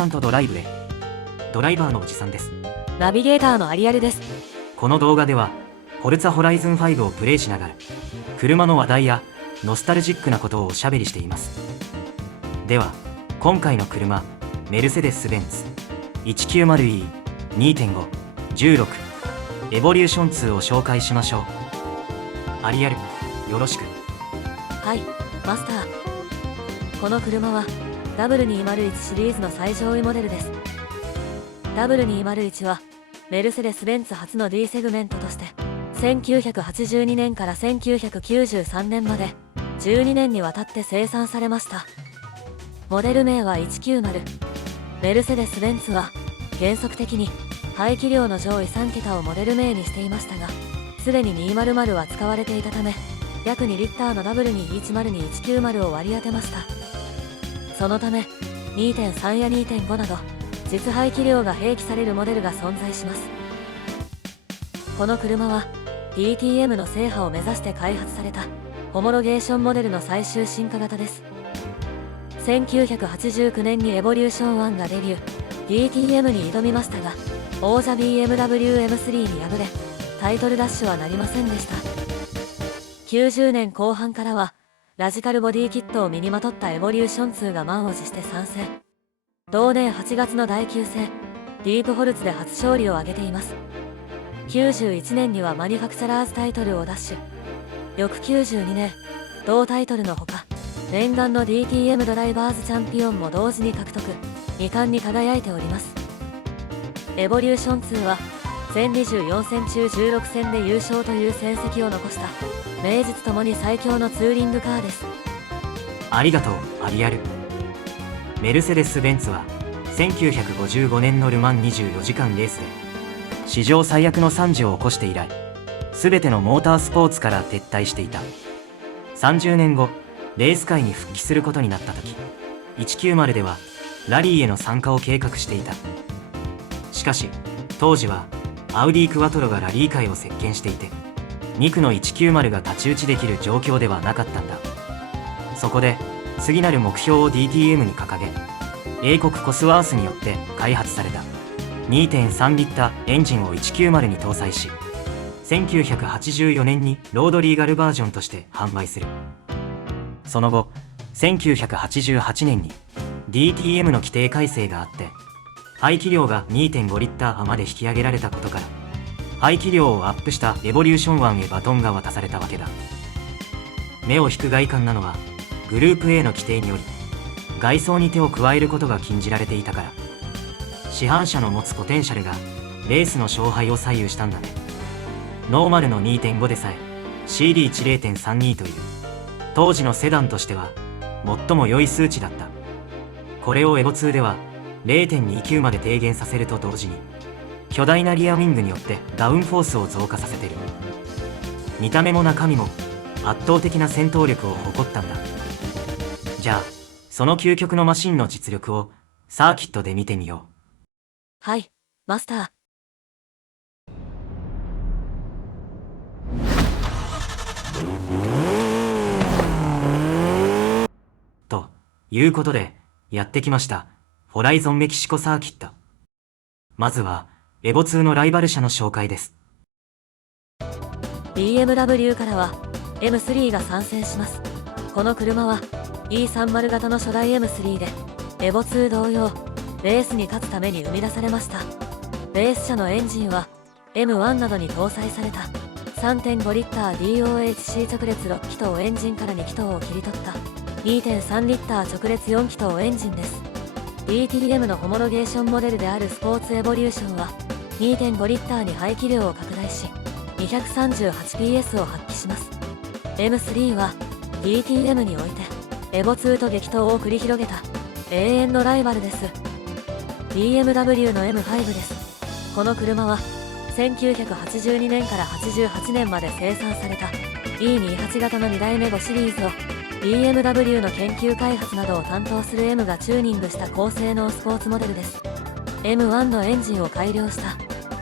さんとドライブへ。ドライバーのおじさんです。ナビゲーターのアリアルです。この動画ではフォルツァホライズン5をプレイしながら車の話題やノスタルジックなことをおしゃべりしています。では今回の車、メルセデス・ベンツ 190E2.516 エボリューション2を紹介しましょう。アリアル、よろしく。はい、マスター。この車は W201 シリーズの最上位モデルです。W201 はメルセデス・ベンツ初の D セグメントとして1982年から1993年まで12年にわたって生産されました。モデル名は190。メルセデス・ベンツは原則的に排気量の上位3桁をモデル名にしていましたが、すでに200は使われていたため約2リッターの W210 に190を割り当てました。そのため 2.3 や 2.5 など実排気量が併記されるモデルが存在します。この車は DTM の制覇を目指して開発されたホモロゲーションモデルの最終進化型です。1989年にエボリューション1がデビュー DTM に挑みましたが、王者 BMW M3 に敗れタイトルダッシュはなりませんでした。90年後半からはラジカルボディキットを身にまとったエボリューション2が満を持して参戦。同年8月の第9戦ディープホルツで初勝利を挙げています。91年にはマニファクチャラーズタイトルを奪取。翌92年同タイトルのほか念願の DTM ドライバーズチャンピオンも同時に獲得、2冠に輝いております。エボリューション2は全24戦中16戦で優勝という戦績を残した名実ともに最強のツーリングカーです。ありがとう、アリアル。メルセデス・ベンツは1955年のルマン24時間レースで史上最悪の惨事を起こして以来、全てのモータースポーツから撤退していた。30年後レース界に復帰することになった時、190ではラリーへの参加を計画していた。しかし当時はアウディクワトロがラリー界を席巻していて、2区の190が太刀打ちできる状況ではなかったんだ。そこで次なる目標を DTM に掲げ、英国コスワースによって開発された 2.3 リッターエンジンを190に搭載し、1984年にロードリーガルバージョンとして販売する。その後1988年に DTM の規定改正があって、排気量が 2.5 リッターまで引き上げられたことから、排気量をアップしたエボリューション1へバトンが渡されたわけだ。目を引く外観なのはグループ A の規定により外装に手を加えることが禁じられていたから。市販車の持つポテンシャルがレースの勝敗を左右したんだね。ノーマルの 2.5 でさえ CD1 0.32 という当時のセダンとしては最も良い数値だった。これをエボ2では 0.29 まで低減させると同時に巨大なリアウィングによってダウンフォースを増加させてる。見た目も中身も圧倒的な戦闘力を誇ったんだ。じゃあその究極のマシンの実力をサーキットで見てみよう。はい、マスター。ということでやってきましたホライゾンメキシコサーキット。まずはエボ2のライバル車の紹介です。 BMW からは M3 が参戦します。この車は E30 型の初代 M3 でエボ2同様レースに勝つために生み出されました。レース車のエンジンは M1 などに搭載された 3.5 リッター DOHC 直列6気筒エンジンから2気筒を切り取った 2.3 リッター直列4気筒エンジンです。 DTM のホモロゲーションモデルであるスポーツエボリューションは 2.5 リッターに排気量を拡大し 238PS を発揮します。 M3 は DTM においてエボ2と激闘を繰り広げた永遠のライバルです。 BMW の M5 です。この車は1982年から88年まで生産された E28 型の2代目5シリーズを BMW の研究開発などを担当する M がチューニングした高性能スポーツモデルです。 M1 のエンジンを改良した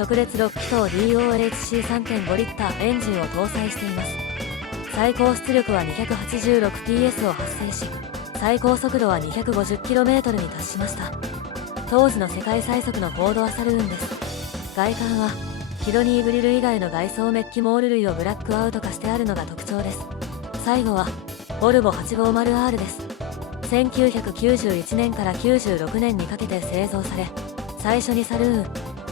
直列6気筒 DOHC3.5 リッターエンジンを搭載しています。最高出力は 286PS を発生し、最高速度は 250km に達しました。当時の世界最速のフォード・アサルーンです。外観はキドニーグリル以外の外装メッキモール類をブラックアウト化してあるのが特徴です。最後はボルボ 850R です。1991年から96年にかけて製造され、最初にサルーン、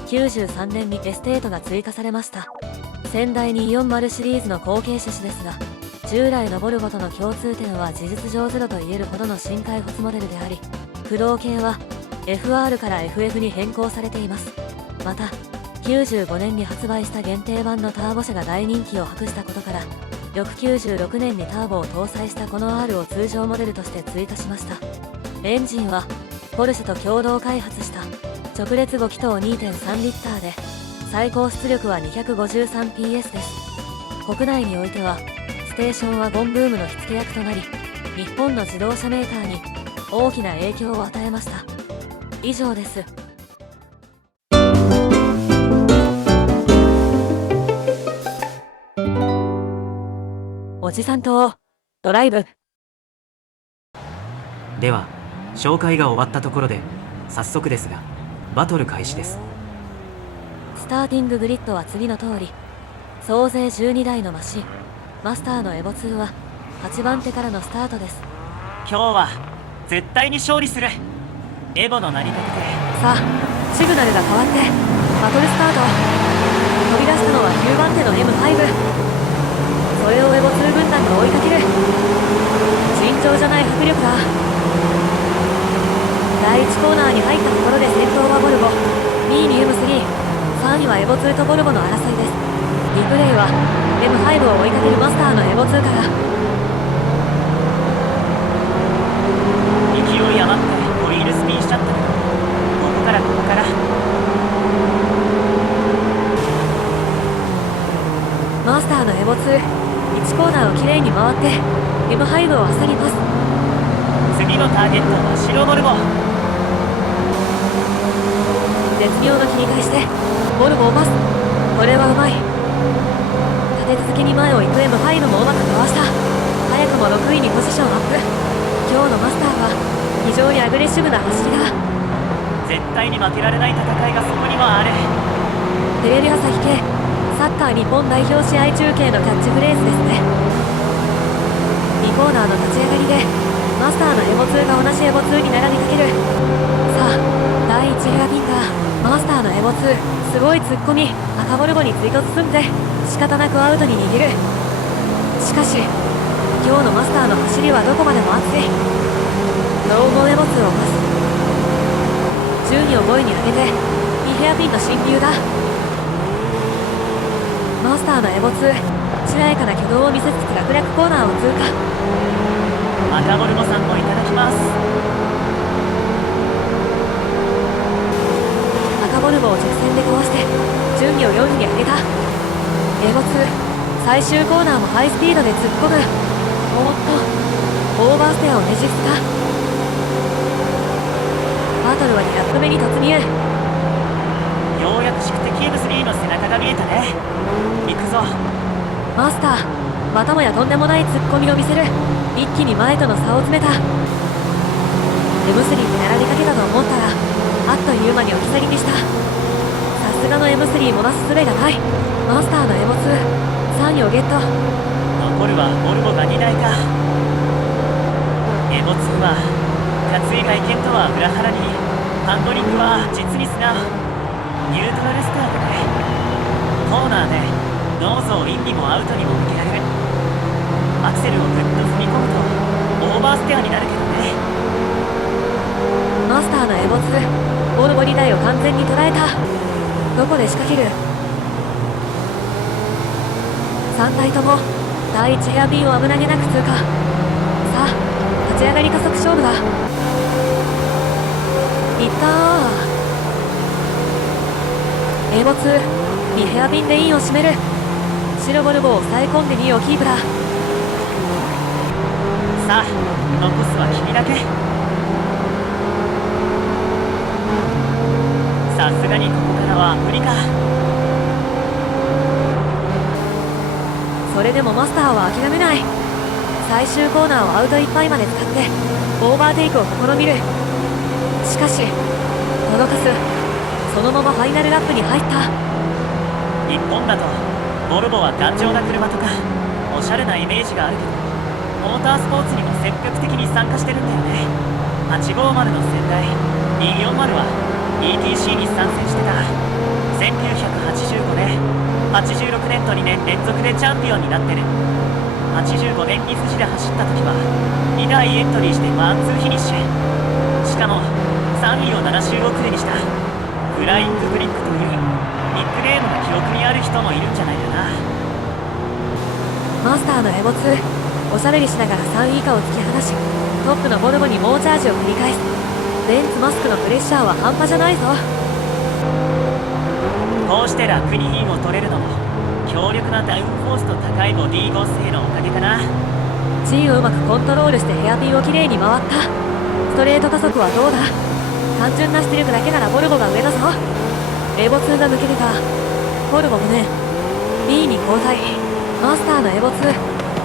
93年にエステートが追加されました。先代240シリーズの後継車種ですが、従来のボルボとの共通点は事実上ゼロと言えるほどの新開発モデルであり、駆動系は FR から FF に変更されています。また95年に発売した限定版のターボ車が大人気を博したことから、翌96年にターボを搭載したこの R を通常モデルとして追加しました。エンジンはポルシェと共同開発した直列5気筒 2.3 リッターで、最高出力は 253PS です。国内においてはステーションワゴンブームの火付け役となり、日本の自動車メーカーに大きな影響を与えました。以上です。おじさんとドライブ。では紹介が終わったところで早速ですがバトル開始です。スターティンググリッドは次の通り、総勢12台のマシン、マスターのエボ2は8番手からのスタートです。今日は絶対に勝利する。エボの名にかけて。さあシグナルが変わってバトルスタート。飛び出したのは9番手の M5。それをエボ2軍団が追いかける。尋常じゃない迫力だ。第1コーナーに入ったところで先頭はボルボ、2位に M3、3位はエボ2とボルボの争いです。リプレイは M5 を追いかけるマスターのエボ2から。勢い余ってホイールスピンしちゃったけど、ここからマスターのエボ2、1コーナーをきれいに回って M5 を漁ります。次のターゲットは白ボルボ。絶妙の切り返しでボルボをパス。これはうまい。立て続けに前を行く M5 もうまくかわした。早くも6位にポジションアップ。今日のマスターは非常にアグレッシブな走りだ。絶対に負けられない戦いがそこにはある。テレビ朝日系サッカー日本代表試合中継のキャッチフレーズですね。2コーナーの立ち上がりでマスターのエボ2が同じエボ2に並びかける。さあ第1ヘアピンがマスターのエボ2、すごい突っ込み、赤ボルボに追突すんで仕方なくアウトに逃げる。しかし今日のマスターの走りはどこまでも熱い。ノーモエボ2をパス。順位を5位に上げて2ヘアピンの進入だ。マスターのエボ2、しなやかな挙動を見せつつ楽々コーナーを通過。赤ボルボさんもいただきます。赤ボルボを直線でかわして順位を4位に上げた。エボ2、最終コーナーもハイスピードで突っ込む。おっとオーバーステアをねじ伏せた。バトルは2ラップ目に突入。ようやく宿敵 M3 の背中が見えたね。行くぞ。マスター、またもやとんでもない突っ込みを見せる。一気に前との差を詰めた。 M3 に並びかけたと思ったらあっという間に置き去りにした。さすがの M3 もなす術がない。マスターのエボ2、3位をゲット。残るはボルボが2台か。エボ2は担い外見とは裏腹にハンドリングは実に素直。ニュートラルスタートでコーナーでノーズをインにもアウトにも向けられる。アクセルをぐっと踏み込むとオーバーステアになるけどね。マスターのエボ2、ボルボ2台を完全に捉えた。どこで仕掛ける。3台とも第1ヘアピンを危なげなく通過。さあ立ち上がり加速勝負だ。いったー。エボ2、2ヘアピンでインを締める。白ボルボを抑え込んで2位をキープだ。さあ残すは君だけ。さすがにここからは無理か。それでもマスターは諦めない。最終コーナーをアウトいっぱいまで使ってオーバーテイクを試みる。しかし届かず、そのままファイナルラップに入った。日本だとボルボは頑丈な車とかおしゃれなイメージがあるけど、モータースポーツにも積極的に参加してるんだよね。850の先代240は ETC に参戦してた。1985年86年と2年連続でチャンピオンになってる。85年に富士で走った時は2台エントリーしてワンツーフィニッシュ。しかも3位を7周遅れにした。フライングブリックというニックネームが記憶にある人もいるんじゃないかな。マスターのエボ2、おしゃべりしながら3位以下を突き放し、トップのボルボに猛チャージを繰り返す。ベンツマスクのプレッシャーは半端じゃないぞ。こうして楽にインを取れるのも強力なダウンフォースと高いボディ剛性のおかげかな。 G をうまくコントロールしてヘアピンをきれいに回った。ストレート加速はどうだ。単純な出力だけならボルボが上だぞ。エボ2が抜けてた。ボルボ5年 B に交代。マスターのエボ2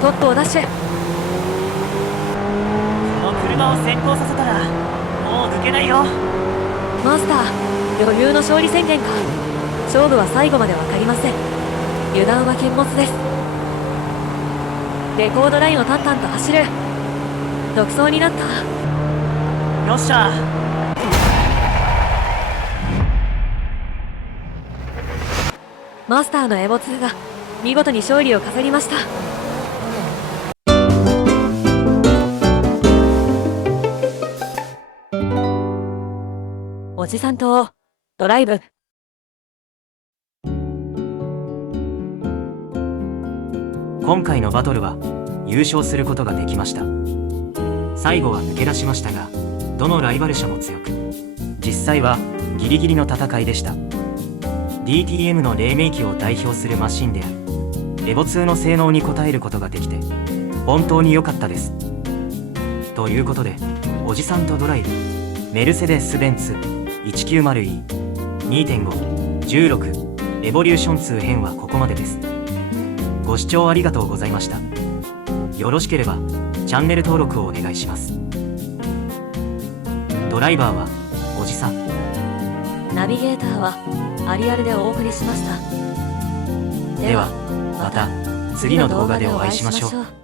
トップをダッシュ。この車を先行させたらもう抜けないよ。マスター余裕の勝利宣言か。勝負は最後まで分かりません。油断は禁物です。レコードラインを淡々と走る。独走になった。よっしゃ。マスターのエボ2が見事に勝利を飾りました。おじさんとドライブ。今回のバトルは優勝することができました。最後は抜け出しましたが、どのライバル社も強く、実際はギリギリの戦いでした。 DTM の黎明期を代表するマシンであるエボ2の性能に応えることができて本当に良かったです。ということで、おじさんとドライブメルセデス・ベンツ 190E2.516 エボリューション2編はここまでです。ご視聴ありがとうございました。よろしければチャンネル登録をお願いします。ドライバーはおじさん、ナビゲーターはアリアルでお送りしました。ではまた次の動画でお会いしましょう。